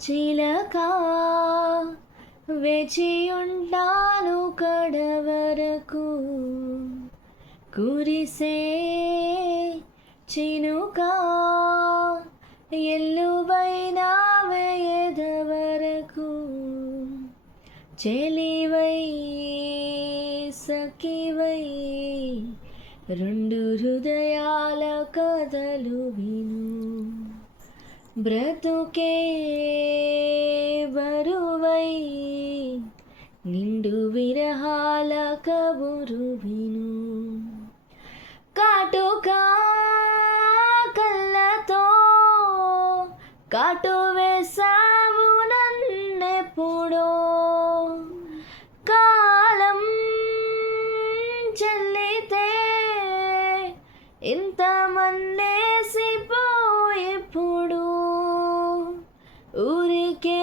చిలక వేచియుంటాను కడవరకు కురిసే చినుక ఎల్లువైన వేయదవరకు చెలివై సఖివై రెండు హృదయాల కథలు విను బ్రతుకే బరువై నిండు విరహాల కబురు విను కాటుకా కళ్ళతో కాటు వేసావు నన్నెప్పుడో కాలం చెల్లితే ఇంత మన్నేసిపోయిప్పుడు ఊరికే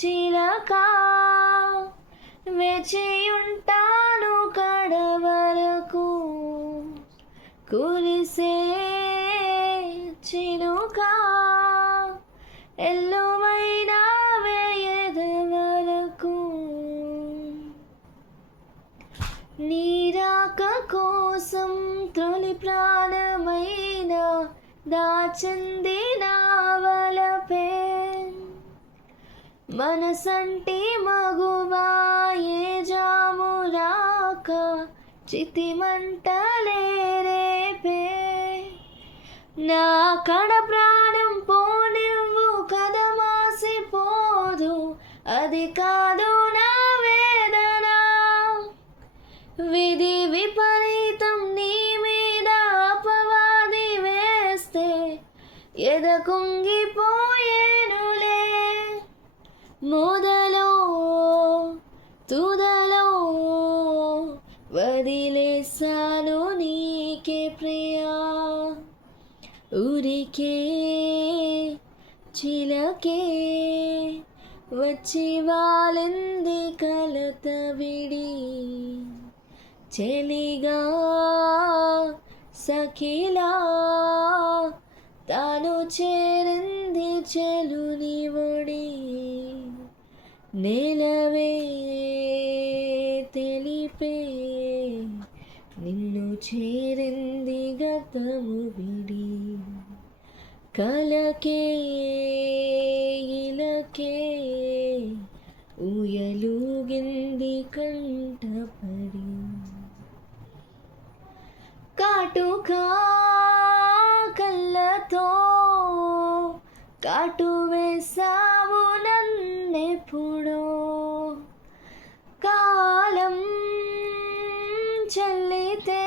చిలక వేచియుంటాను కడవరకు కురిసే చినుక ఎల్లువైన వేయదవరకు నీరాక కోసం తొలి ప్రాణమైన దాచింది నావలపే మనసంటి మగువాయే జామురాక చితిమంటలే రేపే నా కడ ప్రాణం పోనివ్వు కదమాసిపోదు అది కాదు నా వేదన విధి విపరీతం నీ మీద అపవాది వేస్తే ఎద కుంగిపోయేనులే మొదలో తుదలో వదిలేసాను నీకే ప్రియా ఊరికే చిలకే వచ్చి వాలింది కలత విడి చెలిగా సఖిలా తాను చేరింది చెలుని ఒడి నేలవే తెలిపే నిన్ను చేరింది గతము విడి కలకే ఇలకే ఊయలుగింది కంటపడి కాటుకా కళ్ళతో కాటు వేసావు నన్నెప్పుడో కాలం చెల్లితే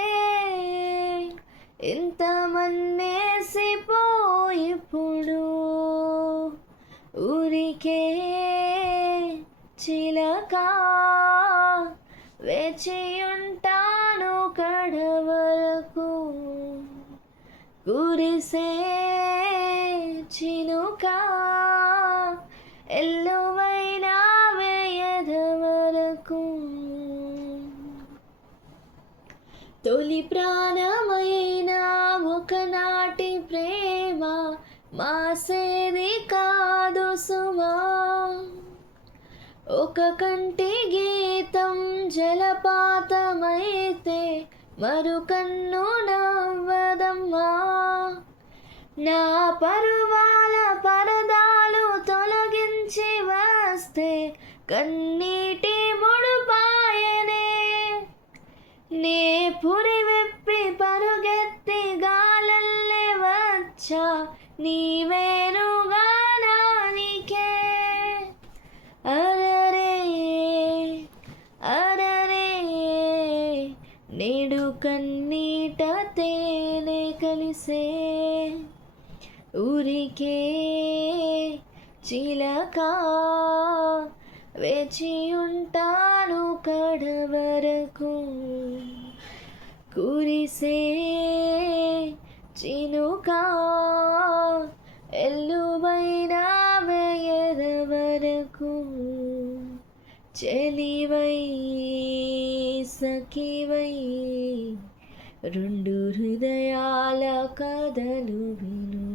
ఇంత మన్నేసిపోయిప్పుడు ఊరికే చిలక వేచియుంటాను కడవరకు కురిసే చినుక ఎల్లువైన వేయదవరకు తొలి ప్రాణమైన ఒకనాటి ప్రేమ మాసేది కాదు సుమా ఒక కంటి గీతం జలపాతమైతే మరు కన్ను నవ్వదమ్మా నా పరువాల పరదాలు తొలగించి వస్తే కన్నీటి ముడుపాయనే నే పురి విప్పి పరుగెత్తి గాలల్లే వచ్చా నీవేనుగా నానికే అరరే అరరే నేడు కన్నీట తేనె కలిసే ఊరికే చిలక వేచియుంటాను కడవరకు కురిసే చినుక ఎల్లువైన వేయదవరకు చెలివై సఖివై రెండు హృదయాల కథలు విను